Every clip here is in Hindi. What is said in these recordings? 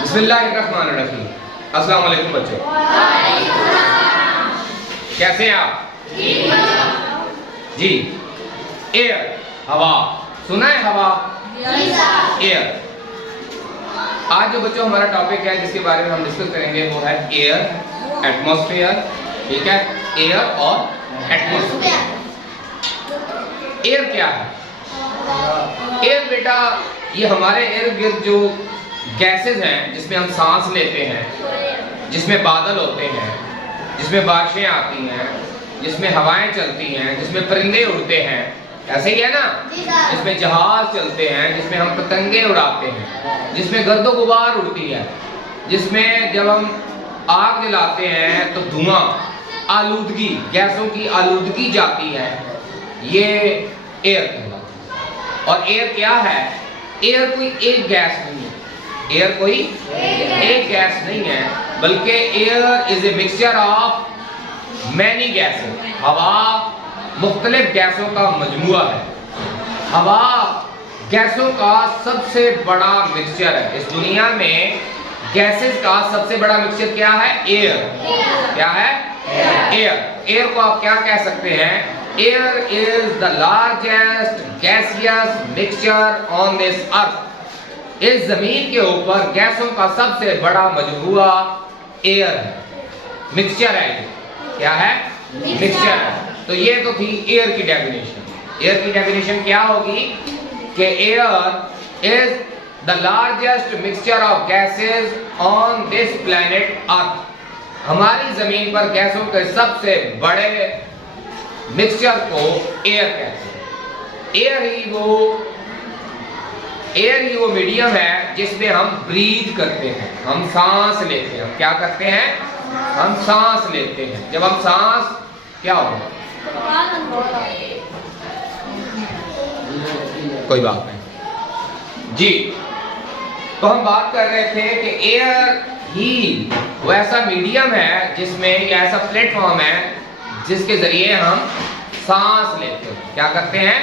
बिस्मिल्लाहिर्रहमानिर्रहीम। अस्सलाम वालेकुम बच्चों, कैसे हैं आप? जी। एयर, हवा, सुना है हवा? एयर। आज जो बच्चों हमारा टॉपिक है जिसके बारे में हम डिस्कस करेंगे वो है एयर, एटमॉस्फेयर। ठीक है, एयर और एटमॉस्फेयर। एयर क्या है? एयर बेटा ये हमारे इर्द गिर्द जो गैसेस हैं जिसमें हम सांस लेते हैं, जिसमें बादल होते हैं, जिसमें बारिशें आती हैं, जिसमें हवाएं चलती हैं, जिसमें परिंदे उड़ते हैं, ऐसे ही है ना? जिसमें जहाज चलते हैं, जिसमें हम पतंगे उड़ाते हैं, जिसमें गर्दो गुबार उड़ती है, जिसमें जब हम आग जलाते हैं तो धुआं, आलूदगी, गैसों की आलूदगी जाती है, ये एयर कहलाती है। और एयर क्या है? एयर कोई एक गैस नहीं है। एयर कोई एक गैस नहीं है, बल्कि air is a mixture of many gases. हवा मुख्तलिफ गैसों का मजमुआ है। हवा गैसों का सबसे बड़ा मिक्सचर है। इस दुनिया में गैसेस का सबसे बड़ा मिक्सचर क्या है? एयर। क्या है? एयर। एयर को आप क्या कह सकते हैं? Air is the largest gaseous mixture on this earth. इस जमीन के ऊपर गैसों का सबसे बड़ा मजमुआ एयर है, मिक्सचर है। क्या है? मिक्सचर है। तो ये तो थी एयर की डेफिनेशन। एयर की डेफिनेशन क्या होगी कि air is the largest mixture of gases on this planet earth. हमारी जमीन पर गैसों के सबसे बड़े मिक्सचर को एयर कहते हैं। एयर ही वो मीडियम है जिसमें हम ब्रीथ करते हैं, हम सांस लेते हैं। हम क्या करते हैं? हम सांस लेते हैं। जब हम सांस क्या होगा? कोई बात नहीं जी। तो हम बात कर रहे थे कि एयर ही वो ऐसा मीडियम है जिसमें ऐसा प्लेटफॉर्म है जिसके जरिए हम सांस लेते हैं। क्या करते हैं?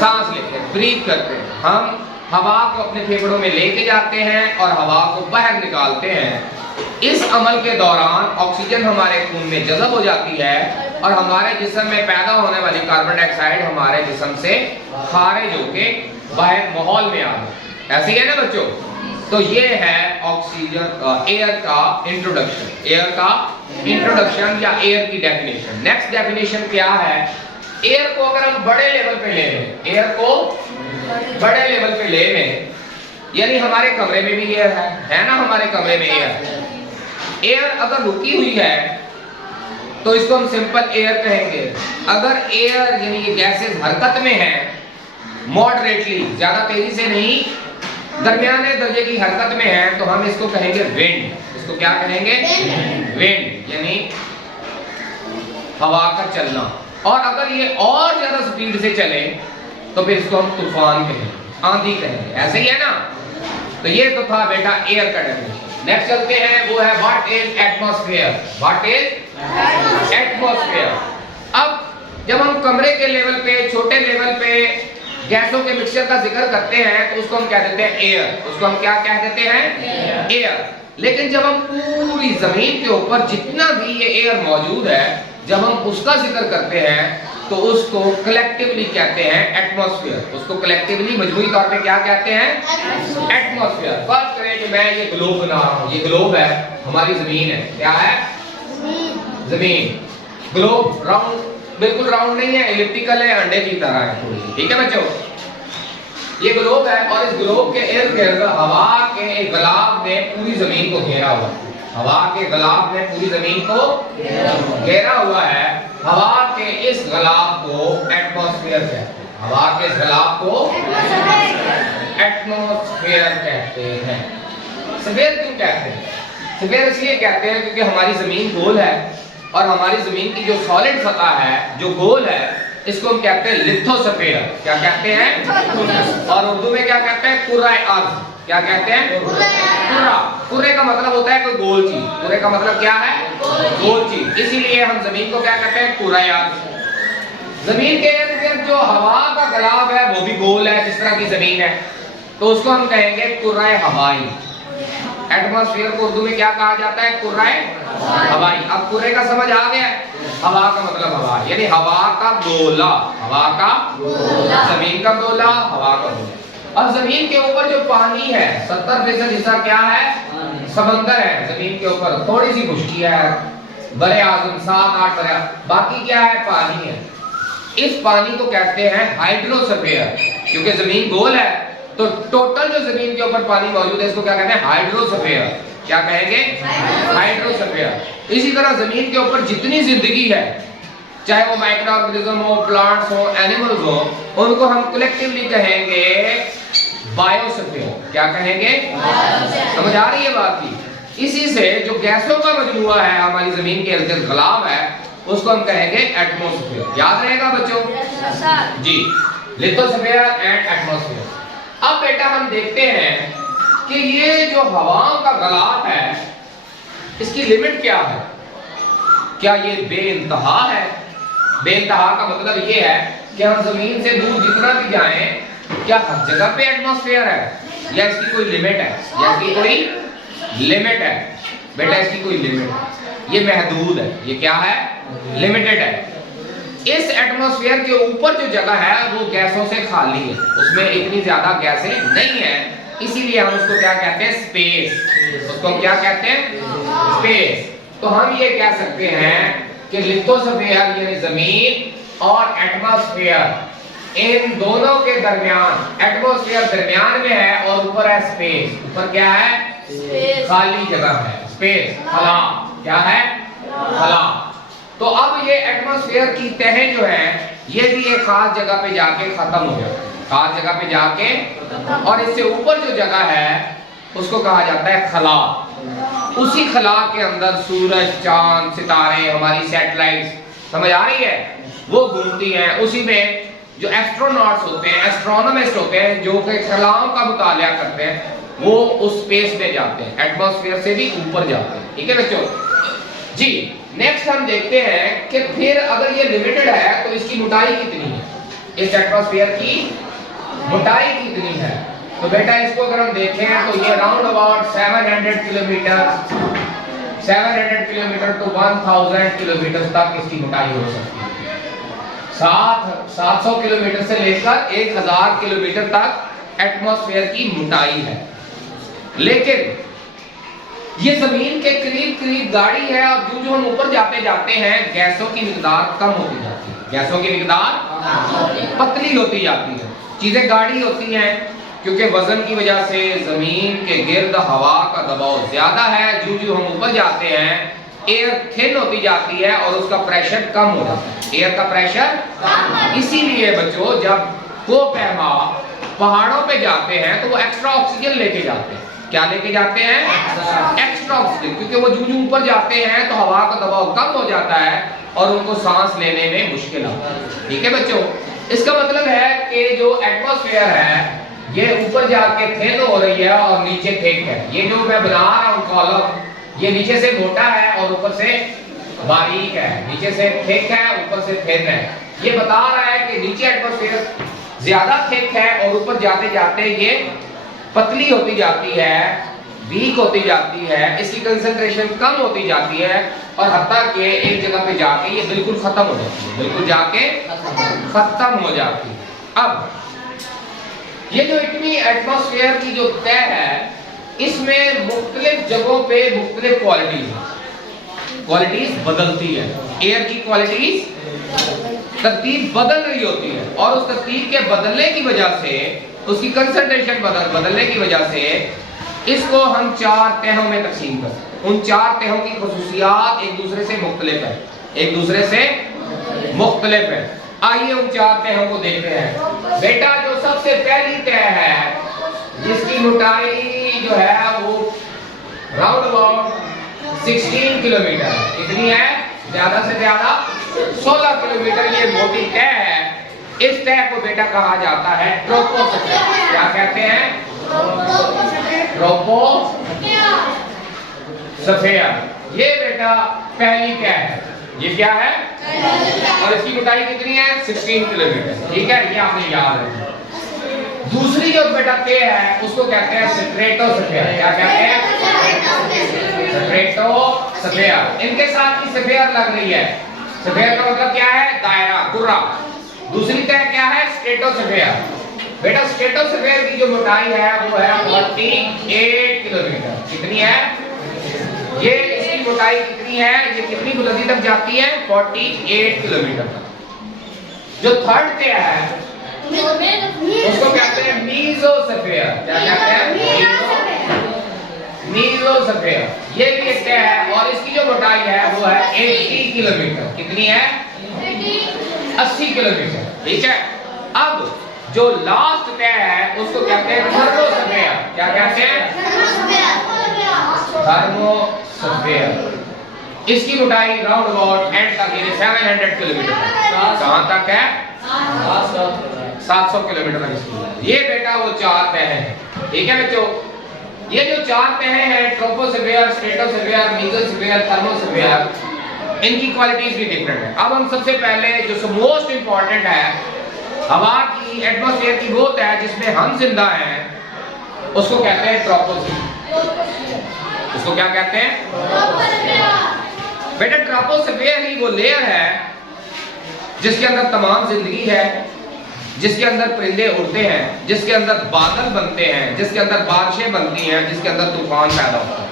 सांस लेते हैं, ब्रीथ करते हैं। हम हवा को अपने फेफड़ों में लेके जाते हैं और हवा को बाहर निकालते हैं। इस अमल के दौरान ऑक्सीजन हमारे खून में जज़ब हो जाती है और हमारे जिस्म में पैदा होने वाली कार्बन डाइऑक्साइड हमारे जिस्म से खारिज होके बाहर माहौल में आ जाती है। ऐसे ही है ना बच्चों? तो ये है ऑक्सीजन, एयर का इंट्रोडक्शन। एयर का इंट्रोडक्शन या एयर की डेफिनेशन। नेक्स्ट डेफिनेशन क्या है? एयर को अगर हम बड़े लेवल पे ले लें, एयर को बड़े लेवल पे ले लें, यानी हमारे कमरे में भी एयर है ना? हमारे कमरे में एयर। एयर अगर रुकी हुई है तो इसको हम सिंपल एयर कहेंगे। अगर एयर यानी ये गैसेस हरकत में है, मॉडरेटली, ज्यादा तेजी से नहीं, दरमियाने दर्जे की हरकत में है, तो हम इसको कहेंगे विंड। इसको क्या कहेंगे? विंड, यानी हवा का चलना। और अगर ये और ज्यादा स्पीड से चले तो फिर इसको हम तूफान कहेंगे, आंधी कहेंगे। ऐसे ही है ना? तो ये तो था बेटा एयर का डेफिनेशन। नेक्स्ट चलते हैं, वो है what is atmosphere. What is atmosphere. अब जब हम कमरे के लेवल पे, छोटे लेवल पे गैसों के मिक्सचर का जिक्र करते हैं तो उसको हम क्या देते हैं? एयर। उसको हम क्या कह देते हैं? एयर। लेकिन जब हम पूरी जमीन के ऊपर जितना भी ये एयर मौजूद है, जब हम उसका जिक्र करते हैं तो उसको कलेक्टिवली कहते हैं एटमॉस्फेयर। उसको कलेक्टिवली मजमूई तौर पे क्या कहते हैं? एटमॉस्फेयर। फर्ज करें कि मैं ये ग्लोब बना रहा हूँ, ये ग्लोब है, हमारी जमीन है। क्या है? जमीन। ग्लोब राउंड, बिल्कुल राउंड नहीं है, एलिप्टिकल है, अंडे की तरह है थोड़ी सी। ठीक है बच्चों? ये ग्लोब है और इस ग्लोब के इर्द गिर्द हवा के एक गलाब ने पूरी जमीन को घेरा हुआ है। हवा के गलाब ने पूरी जमीन को घेरा हुआ है। हवा के इस गलाब को एटमॉस्फेयर कहते हैं। हवा के इस गलाब को एटमॉस्फेयर कहते हैं। स्फीयर क्यों कहते हैं? स्फीयर इसलिए कहते हैं क्योंकि हमारी जमीन गोल है और हमारी जमीन की जो सॉलिड सतह है, जो गोल है, इसको हम कहते हैं लिथोस्फीयर। क्या कहते हैं? और उर्दू में क्या कहते हैं? कुर्राए अर्ज़। क्या कहते हैं? कुर्रा। कुर्रे का मतलब होता है कोई गोल चीज। कुर्रे का मतलब क्या है? गोल चीज। इसीलिए हम जमीन को क्या कहते हैं? कुर्राए अर्ज़। जमीन के इर्द गिर्द जो हवा का गलाब है वो भी गोल है, जिस तरह की जमीन है, तो उसको हम कहेंगे कुर्राए हवाई। एटमॉस्फेयर को उर्दू में क्या कहा जाता है? कुर्राए हवाई। अब कुर्रे का समझ आ गया? हवा का मतलब हवा, यानी हवा का गोला, हवा का गोला, जमीन का गोला, हवा का गोला। अब जमीन के ऊपर जो पानी है 70% हिस्सा क्या है? समंदर है। जमीन के ऊपर थोड़ी सी खुशकी है, बड़े आजम 7-8 बड़े, बाकी क्या है? पानी है। इस पानी को कहते हैं हाइड्रोस्फीयर, क्योंकि जमीन गोल है तो टोटल जो जमीन के ऊपर पानी मौजूद है इसको क्या कहते हैं? हाइड्रोस्फीयर। क्या कहेंगे? हाइड्रोस्फीयर। इसी तरह जमीन के ऊपर जितनी जिंदगी है, चाहे वो माइक्रो ऑर्गेनिज्म हो, प्लांट्स हो, एनिमल्स हो, उनको हम कलेक्टिवली कहेंगे बायोस्फीयर। क्या कहेंगे? समझ आ रही है बात की? इसी से जो गैसों का मजमूआ है हमारी जमीन के इर्द-गिर्द गलाव है, उसको हम कहेंगे एटमॉस्फेयर। याद रहेगा बच्चों? जी, लिथोस्फीयर एंड एटमॉस्फेयर। अब बेटा हम देखते हैं कि ये जो हवाओं का गलाव है इसकी लिमिट क्या है? क्या ये बेइंतहा है? बेइंतहा का मतलब ये है कि हम जमीन से दूर जितना भी जाएं, क्या हर जगह पे एटमॉस्फेयर है या इसकी कोई लिमिट है? या इसकी कोई लिमिट है? बेटा इसकी कोई लिमिट है, ये महदूद है। ये क्या है? लिमिटेड है। इस एटमॉस्फेयर के ऊपर जो जगह है वो गैसों से खाली है, उसमें इतनी ज्यादा गैसें नहीं है, इसीलिए हम उसको क्या कहते हैं? स्पेस। उसको हम क्या कहते हैं? स्पेस। तो हम ये कह सकते हैं कि लिथोस्फीयर यानी जमीन और एटमॉस्फेयर, इन दोनों के दरमियान, एटमॉस्फेयर दरमियान में है और ऊपर है स्पेस। ऊपर क्या है? स्पेस, खाली जगह है। स्पेस, खला। क्या है? खला। तो अब ये एटमॉस्फेयर की तह जो है ये भी एक खास जगह पे जाके खत्म हो जाती है, खास जगह पे जाके, और इससे ऊपर जो जगह है उसको कहा जाता है खला। उसी खला के अंदर सूरज, चांद, सितारे, हमारी सैटेलाइट्स, समझ आ रही है, वो घूमती हैं। उसी में जो एस्ट्रोनॉट्स होते हैं, एस्ट्रोनॉमिस्ट होते हैं, जो कि खलाओं का मुतालिया करते हैं, वो उस स्पेस में जाते हैं, एटमॉस्फेयर से भी ऊपर जाते हैं। ठीक है बच्चों जी। नेक्स्ट हम देखते हैं कि फिर अगर ये लिमिटेड है तो इसकी मोटाई कितनी है? इस एटमॉस्फेयर की मोटाई कितनी है? तो बेटा इसको अगर हम देखें तो ये round about 700 kilometre, 700 kilometre to 1000 kilometre तक इसकी मोटाई हो सकती है। 700 किलोमीटर से लेकर 1000 किलोमीटर तक एटमॉस्फेयर की मोटाई है। लेकिन ये जमीन के करीब करीब गाड़ी है, और जो हम ऊपर जाते जाते हैं गैसों की मिकदार कम होती जाती है, गैसों की मिकदार पतली होती जाती है। चीजें गाढ़ी होती हैं क्योंकि वजन की वजह से जमीन के गिर्द हवा का दबाव ज्यादा है। जो हम ऊपर जाते हैं एयर थिन होती जाती है और उसका प्रेशर कम हो जाता है, एयर का प्रेशर। इसीलिए बच्चों जब वो पैमा पहाड़ों पे जाते हैं तो वो एक्स्ट्रा ऑक्सीजन लेके जाते हैं। क्या लेके जाते हैं? एक्स्ट्रा ऑक्सीजन, क्योंकि वो जो ऊपर जाते हैं तो हवा का दबाव कम हो जाता है और उनको सांस लेने में मुश्किल आता है। ठीक है बच्चों, इसका मतलब है कि जो एटमॉस्फेयर है ये ऊपर जाके थिन हो रही है और नीचे थिक है। ये जो मैं बना रहा हूँ कॉलम, ये नीचे से मोटा है और ऊपर से बारीक है, नीचे से थिक है ऊपर से थिन है। ये बता रहा है कि नीचे एटमॉस्फेयर ज्यादा थिक है और ऊपर जाते जाते ये पतली होती जाती है, वीक होती जाती है, इसकी कंसंट्रेशन कम होती जाती है और हत्ता के एक जगह पे जाके ये बिल्कुल खत्म हो जाती है, बिल्कुल जाके खत्म हो जाती है। अब ये जो इतनी एटमॉस्फेयर की जो तह है इसमें मुख्तलिफ जगहों पे मुख्तलिफ क्वालिटीज बदलती है। एयर की क्वालिटीज तरतीब बदल रही होती है और उस तरतीब के बदलने की वजह से, उसकी कंसंट्रेशन बदलने की वजह से इसको हम 4 तहों में तकसीम कर सकते हैं। उन 4 तहों की खुसूसियात एक दूसरे से मुख्तलिफ है, एक दूसरे से मुख्तलिफ है। आइए उन 4 तहों को देखते हैं। बेटा जो सबसे पहली तह है जिसकी मोटाई जो है वो राउंड अबाउट 16 किलोमीटर है। कितनी है? ज्यादा से ज्यादा 16 किलोमीटर ये मोटी तह है। इस तह को बेटा कहा जाता है ट्रोपोस्फीयर। क्या कहते हैं? ट्रोपोस्फीयर। ये बेटा पहली तह है। ये क्या है? और इसकी मोटाई कितनी है? 16 किलोमीटर। ठीक है, ये आपने याद रखना। दूसरी जो बेटा तह है उसको कहते हैं स्ट्रेटोस्फीयर। क्या कहते हैं? स्ट्रेटोस्फेयर। इनके साथ ही स्फेयर लग रही है। स्फेयर का मतलब क्या है? दायरा, कुर्रा। दूसरी तह क्या है? स्ट्रेटोस्फेयर। बेटा स्ट्रेटोस्फेयर की जो मोटाई है वो है 48 किलोमीटर। कितनी है? ये इसकी मोटाई कितनी है? ये कितनी बुलंदी तक जाती है? 48 किलोमीटर तक। जो थर्ड तह है उसको कहते हैं मीसोस्फेयर। क्या कहते हैं? मीसोस्फेयर। ये भी एक तह है और इसकी जो मोटाई है वो है 80 किलोमीटर। कितनी है? 80 किलोमीटर। ठीक है। अब जो लास्ट तह है उसको कहते हैं थर्मोस्फेयर। क्या कहते हैं? थर्मोस्फेयर। इसकी मोटाई राउंड अबाउट एंड तक यानी 700 किलोमीटर। कहां तक है? 700 किलोमीटर तक इसकी। ये बेटा वो चार तह हैं। ठीक है बच्चों, ये जो चार तह हैं ट्रोपोस्फेयर, स्ट्रेटोस्फेयर, मीसोस्फेयर, थर्मोस्फेयर, इनकी क्वालिटीज भी डिफरेंट है। अब हम सबसे पहले जो मोस्ट इंपॉर्टेंट है हवा की, एटमॉस्फेयर की वो तह जिसमें हम जिंदा हैं उसको कहते हैं ट्रोपोस्फेयर। उसको क्या कहते हैं? बेटा ट्रोपोस्फेयर ही वो लेयर है जिसके अंदर तमाम जिंदगी है, जिसके अंदर परिंदे उड़ते हैं, जिसके अंदर बादल बनते हैं, जिसके अंदर बारिशें बनती हैं, जिसके अंदर तूफान पैदा होता है।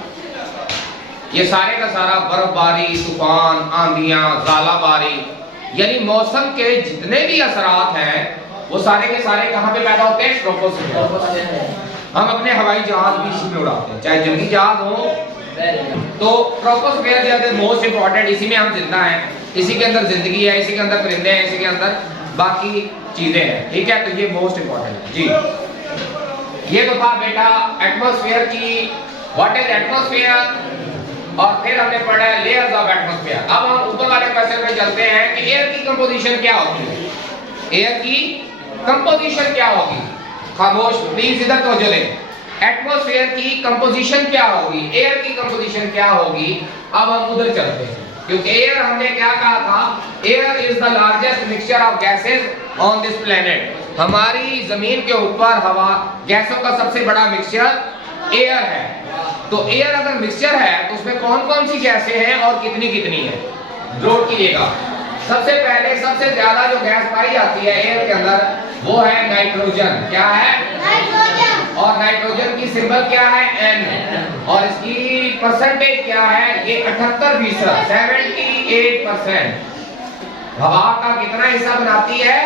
ये सारे का सारा बर्फबारी, तूफान, आंधियां, ज़ालाबारी यानी मौसम के जितने भी असरात हैं वो सारे के सारे कहां पे पैदा होते हैं? ट्रोपोस्फेयर। हम अपने हवाई जहाज भी इसी में उड़ाते हैं, चाहे जंगी जहाज हो। तो ट्रोपोस्फेयर जो मोस्ट इंपॉर्टेंट, इसी में हम जिंदा हैं, इसी के अंदर जिंदगी है, इसी के अंदर परिंदे हैं, इसी के अंदर बाकी चीजें हैं। ठीक है, तो ये मोस्ट इंपॉर्टेंट है जी। ये तो था बेटा एटमॉस्फेयर की, व्हाट इज एटमॉस्फेयर, और फिर हमने पढ़ा है लेयर्स ऑफ एटमॉस्फेयर। अब हम ऊपर वाले क्वेश्चन पे चलते हैं कि एयर की कंपोजिशन क्या होती है। एयर की कंपोजिशन क्या होगी? खामोश प्लीज, इधर तो चले। एटमॉस्फेयर की कंपोजिशन क्या होगी, एयर की कंपोजिशन क्या होगी? अब हम उधर चलते हैं, क्योंकि एयर हमने क्या कहा था? Air is the largest mixture of gases on this planet. हमारी जमीन के ऊपर हवा गैसों का सबसे बड़ा मिक्सचर एयर है। तो एयर अगर मिक्सचर है तो उसमें कौन कौन सी गैसें हैं और कितनी कितनी है? नोट कीजिएगा। सबसे पहले सबसे ज्यादा जो गैस पाई जाती है एयर के अंदर वो है नाइट्रोजन। क्या है? नाइट्रोजन। और नाइट्रोजन की सिंबल क्या है? N। और इसकी परसेंटेज क्या है? ये 78%, 78%। हवा का कितना हिस्सा बनाती है?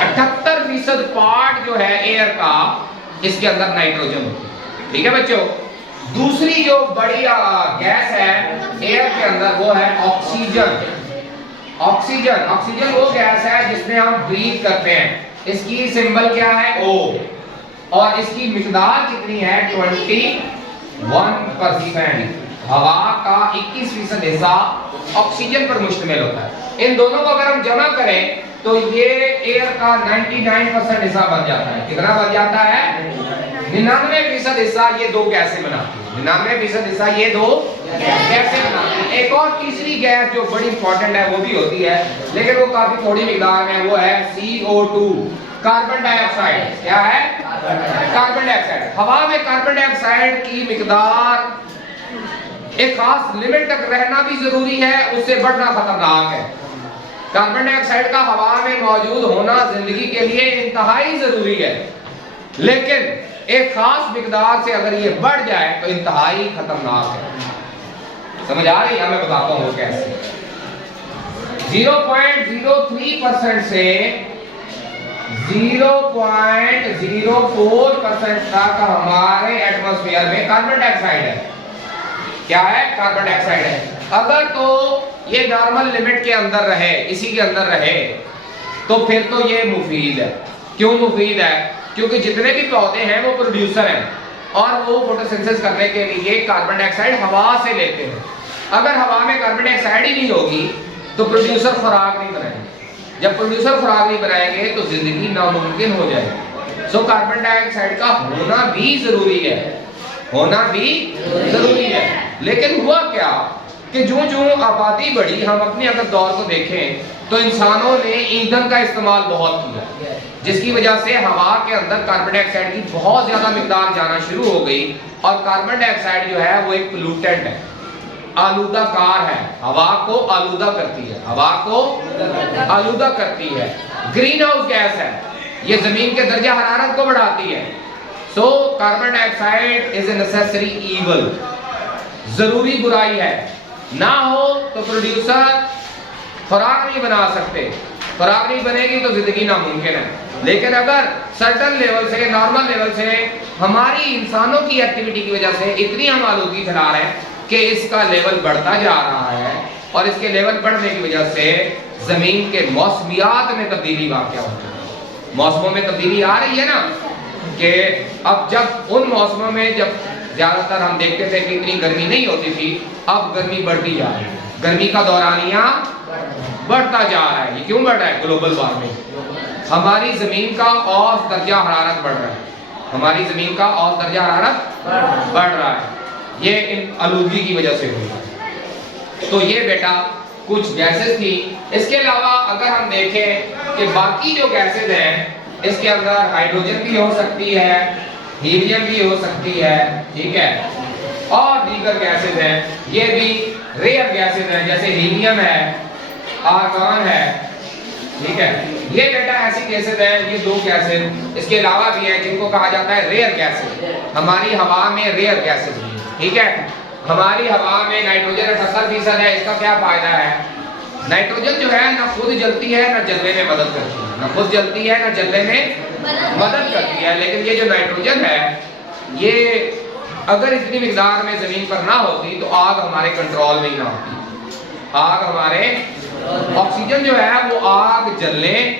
78% पार्ट जो है एयर का, इसके अंदर नाइट्रोजन होती है। ठीक है बच्चों। दूसरी जो बड़ी गैस है एयर के अंदर वो है ऑक्सीजन। ऑक्सीजन वो गैस है जिसमें हम ब्रीथ करते हैं। इसकी सिंबल क्या है? O। और इसकी मिकदार कितनी है? 21%। हवा का 21% हिस्सा ऑक्सीजन पर मुश्तमिल होता है। इन दोनों को अगर हम जमा करें तो ये एयर का 99% हिस्सा बन जाता है। कितना बन जाता है? 99% हिस्सा ये दो गैसें बनाती है। 99% हिस्सा ये दो गैसें बनाती है। एक और तीसरी गैस जो बड़ी इंपॉर्टेंट है वो भी होती है, लेकिन वो काफी थोड़ी मिकदार में, वो है CO2, कार्बन डाइऑक्साइड। क्या है? Carbon dioxide. हवा में कार्बन डाइऑक्साइड की मिकदार एक खास लिमिट तक रहना भी जरूरी है, उससे बढ़ना खतरनाक है। कार्बन डाइऑक्साइड का हवा में मौजूद होना जिंदगी के लिए इंतहाई जरूरी है, लेकिन एक खास मिकदार से अगर ये बढ़ जाए तो इंतहाई खतरनाक है। समझ आ रही है? मैं बताता हूँ कैसे। 0.03% से 0.04% तक हमारे एटमॉस्फेयर में कार्बन डाइऑक्साइड है। क्या है? कार्बन डाइऑक्साइड है। अगर तो ये नॉर्मल लिमिट के अंदर रहे, इसी के अंदर रहे, तो फिर तो ये मुफीद है। क्यों मुफीद है? क्योंकि जितने भी पौधे हैं वो प्रोड्यूसर हैं और वो फोटोसिंथेसिस करने के लिए कार्बन डाइऑक्साइड हवा से लेते हैं। अगर हवा में कार्बन डाइऑक्साइड ही नहीं होगी तो प्रोड्यूसर खुराक नहीं बनाएंगे। जब प्रोड्यूसर खुराक नहीं बनाएंगे तो जिंदगी नामुमकिन हो जाएगी। सो कार्बन डाइऑक्साइड का होना भी जरूरी है, होना भी जरूरी है। लेकिन हुआ क्या कि जो आबादी बढ़ी, हम अपने अगर दौर को देखें तो इंसानों ने ईंधन का इस्तेमाल बहुत किया, जिसकी वजह से हवा के अंदर कार्बन डाइऑक्साइड की बहुत ज्यादा मिकदार जाना शुरू हो गई। और कार्बन डाइऑक्साइड जो है वो एक पोल्यूटेंट है। आलूदा कार है, हवा को आलूदा करती है, हवा को आलूदा करती है। ग्रीन हाउस गैस है, ये जमीन के दर्जा हरारत को बढ़ाती है। So carbon dioxide is a necessary evil, जरूरी बुराई है। ना हो तो प्रोड्यूसर खुराक नहीं बना सकते, खुराक नहीं बनेगी तो जिंदगी नामुमकिन है। लेकिन अगर सर्टन लेवल से, नॉर्मल लेवल से, हमारी इंसानों की एक्टिविटी की वजह से इतनी हम आलूगी फैला रहे हैं कि इसका लेवल बढ़ता जा रहा है, और इसके लेवल बढ़ने की वजह से जमीन के मौसमियात में तब्दीली वाक़या होती है। मौसमों में तब्दीली आ रही है ना, कि अब जब उन मौसमों में जब ज्यादातर हम देखते थे कि इतनी गर्मी नहीं होती थी, अब गर्मी बढ़ती जा रही है, गर्मी का दौरानिया बढ़ता जा रहा है। ये क्यों बढ़ रहा है? Global warming. हमारी जमीन का औसत दर्जा हरारत बढ़ रहा है, हमारी जमीन का औसत दर्जा हरारत बढ़ रहा है, ये इन आलूगी की वजह से हुई है। तो ये बेटा कुछ गैसेस थी। इसके अलावा अगर हम देखें कि बाकी जो गैसेस हैं, इसके अंदर हाइड्रोजन भी हो सकती है, हीलियम भी हो सकती है, ठीक है, और दीगर गैसेस हैं, ये भी रेयर गैसेस हैं, जैसे हीलियम है, आर्गन है, ठीक है। ये बेटा ऐसी गैसेस हैं, ये दो गैसेस इसके अलावा भी हैं जिनको कहा जाता है रेयर गैसेस। हमारी हवा में रेयर गैसेस भी, ठीक है। हमारी हवा में नाइट्रोजन 78% है। इसका क्या फायदा है? नाइट्रोजन जो है ना खुद जलती है ना जलने में मदद करती है, ना खुद जलती है ना जलने में मदद करती है। लेकिन ये जो नाइट्रोजन है, ये अगर इतनी मिकदार में जमीन पर ना होती तो आग हमारे कंट्रोल में ही ना होती। आग हमारे, ऑक्सीजन जो है वो आग जलने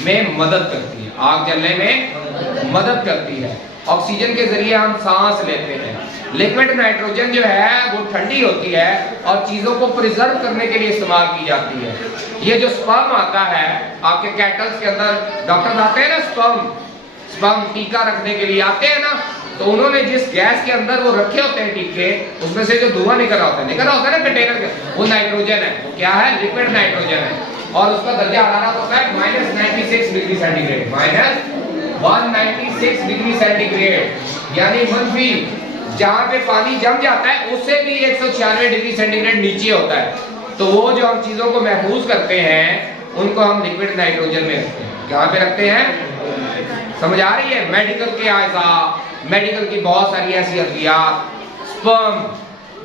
में मदद करती है, आग जलने में मदद करती है। ऑक्सीजन के जरिए हम सांस लेते हैं। लिक्विड नाइट्रोजन जो है वो ठंडी होती है और चीजों को प्रिजर्व करने के लिए इस्तेमाल की जाती है। ये जो स्पर्म आता है आपके कैटल्स के अंदर, डॉक्टर आते हैं ना स्पर्म टीका रखने के लिए आते हैं ना, तो उन्होंने जिस गैस के अंदर वो रखे होते हैं टीके, उसमें से जो धुआं निकल रहा होता है ना कंटेनर के, वो नाइट्रोजन है। वो क्या है? लिक्विड नाइट्रोजन है, और उसका दर्जा हरारत होता है -96 डिग्री सेंटीग्रेड, -196 डिग्री सेंटीग्रेड, यानी मंफी। जहां पे पानी जम जाता है उससे भी 196 डिग्री सेंटीग्रेड नीचे होता है। तो वो जो हम चीजों को महफूज करते हैं उनको हम लिक्विड नाइट्रोजन में रखते हैं। कहां पे रखते हैं? समझ आ रही है? मेडिकल के आयजा, मेडिकल की बहुत सारी ऐसी अद्वियात, स्पर्म,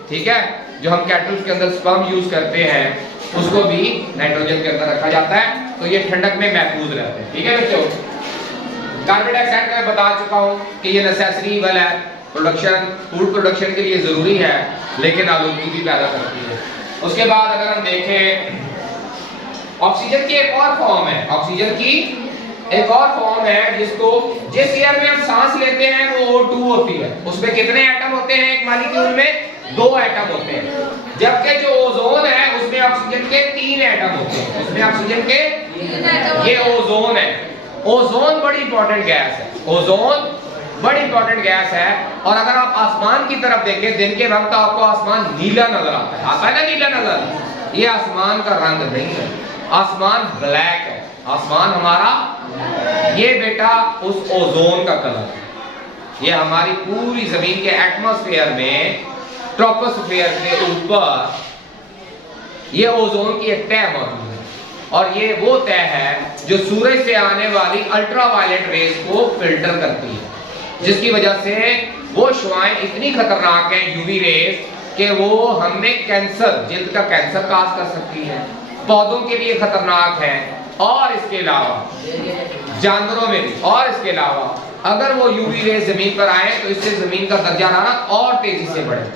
ठीक है, जो हम कैटल्स के अंदर स्पर्म यूज करते हैं, उसको भी नाइट्रोजन के अंदर रखा जाता है, तो ये ठंडक में महफूज रहते हैं। ठीक है बच्चों, कार्बन डाइऑक्साइड मैं बता चुका हूं कि ये नेसेसरी ईवल है, प्रोडक्शन, फूड प्रोडक्शन के लिए जरूरी है, लेकिन आलूगी भी पैदा करती है। उसके बाद अगर हम देखें, ऑक्सीजन की एक और फॉर्म है, ऑक्सीजन की एक और फॉर्म है जिसको, जिस एयर में हम सांस लेते हैं वो O2 होती है। उसमें कितने एटम होते हैं एक मॉलिक्यूल में? 2 एटम होते हैं। जबकि जो ओजोन है उसमें ऑक्सीजन के 3 एटम होते हैं, उसमें ऑक्सीजन के 3 एटम। ये ओजोन है। ओजोन बड़ी इंपॉर्टेंट गैस है, ओजोन बड़ी इंपॉर्टेंट गैस है। और अगर आप आसमान की तरफ देखें, दिन के वक्त आपको आसमान नीला नजर आता है, आता है ना नीला नजर? ये आसमान का रंग नहीं है, आसमान ब्लैक है। आसमान हमारा, ये बेटा उस ओजोन का कलर है। ये हमारी पूरी जमीन के एटमॉस्फेयर में, ट्रोपोस्फेयर के ऊपर ये ओजोन की एक तह मौजूद है, और ये वो तह है जो सूरज से आने वाली अल्ट्रावायलेट रेज को फिल्टर करती है, जिसकी वजह से वो शुआएं इतनी खतरनाक हैं, यूवी रेज, कि वो हमें कैंसर, जिल्द का कैंसर काज कर सकती है, पौधों के लिए खतरनाक है, और इसके अलावा जानवरों में भी। और इसके अलावा अगर वो यूवी रेज जमीन पर आए तो इससे जमीन का दर्जा हरारत और तेजी से बढ़े।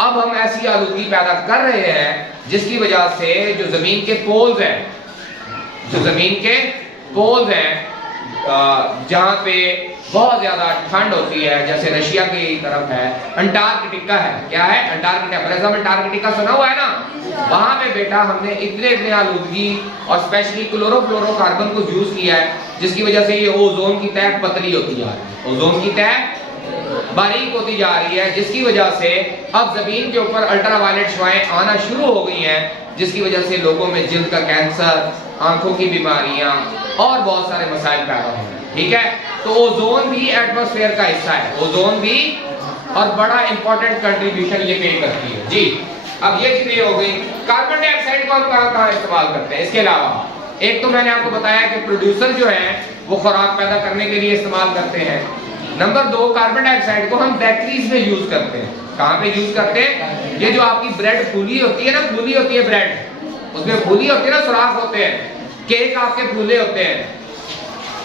अब हम ऐसी आलूगी पैदा कर रहे हैं जिसकी वजह से जो जमीन के पोल्स हैं, जो जमीन के पोल्स हैं, जहां पे बहुत ज्यादा ठंड होती है, जैसे रशिया की तरफ है, अंटार्कटिका है, क्या है? अंटार्कटिका। अंटार्कटिका सुना हुआ है ना? वहां पे बेटा हमने इतने आलूगी और स्पेशली क्लोरोफ्लोरोकार्बन को यूज किया है, जिसकी वजह से ये ओजोन की तह पतली होती जा रही है, ओजोन की तह बारीक होती जा रही है, जिसकी वजह से अब जमीन के ऊपर अल्ट्रावायलेट शुआएं आना शुरू हो गई हैं, जिसकी वजह से लोगों में जिल्द का कैंसर, आंखों की बीमारियां और बहुत सारे मसाइल पैदा हो रहे हैं। ठीक है, तो ओजोन भी एटमॉस्फेयर का हिस्सा है, ओजोन भी, और बड़ा इंपॉर्टेंट कंट्रीब्यूशन ये पे करती है। जी अब ये चीजें हो गई। कार्बन डाइऑक्साइड को हम कहां कहां इस्तेमाल करते हैं? इसके अलावा एक तो मैंने आपको बताया कि प्रोड्यूसर जो है वो खुराक पैदा करने के लिए इस्तेमाल करते हैं। नंबर 2, कार्बन डाइऑक्साइड को हम बेकरीज में यूज करते हैं। कहां पे यूज करते हैं? ये जो आपकी ब्रेड फूली होती है ना, फूली होती है ब्रेड, उसमें फूली होती है ना, सुराख होते हैं, केक आपके फूले होते हैं।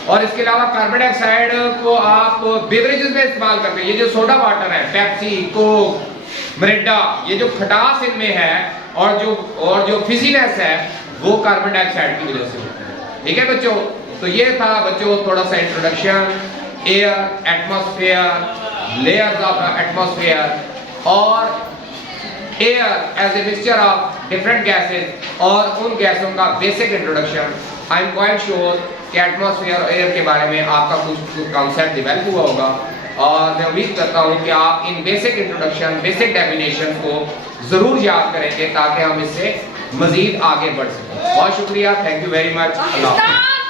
और इसके अलावा कार्बन डाइऑक्साइड को आप बेवरेजेस में इस्तेमाल करते हैं। ये जो सोडा वाटर है, पेप्सी, कोक, मिरिंडा, ये जो खटास इनमें है और जो फिजीनेस है वो कार्बन डाइऑक्साइड की वजह से होता है। ठीक है बच्चों, तो ये था बच्चों थोड़ा सा introduction, air, atmosphere, layers of atmosphere और air as a mixture of different gases और उन गैसों का basic introduction. I am quite sure कि एटमॉस्फेयर और एयर के बारे में आपका कुछ कॉन्सेप्ट डेवलप हुआ होगा और मैं उम्मीद करता हूँ कि आप इन बेसिक इंट्रोडक्शन, बेसिक डेफिनेशन को ज़रूर याद करेंगे ताकि हम इससे मज़ीद आगे बढ़ सकें। बहुत शुक्रिया, thank you very much. Allah.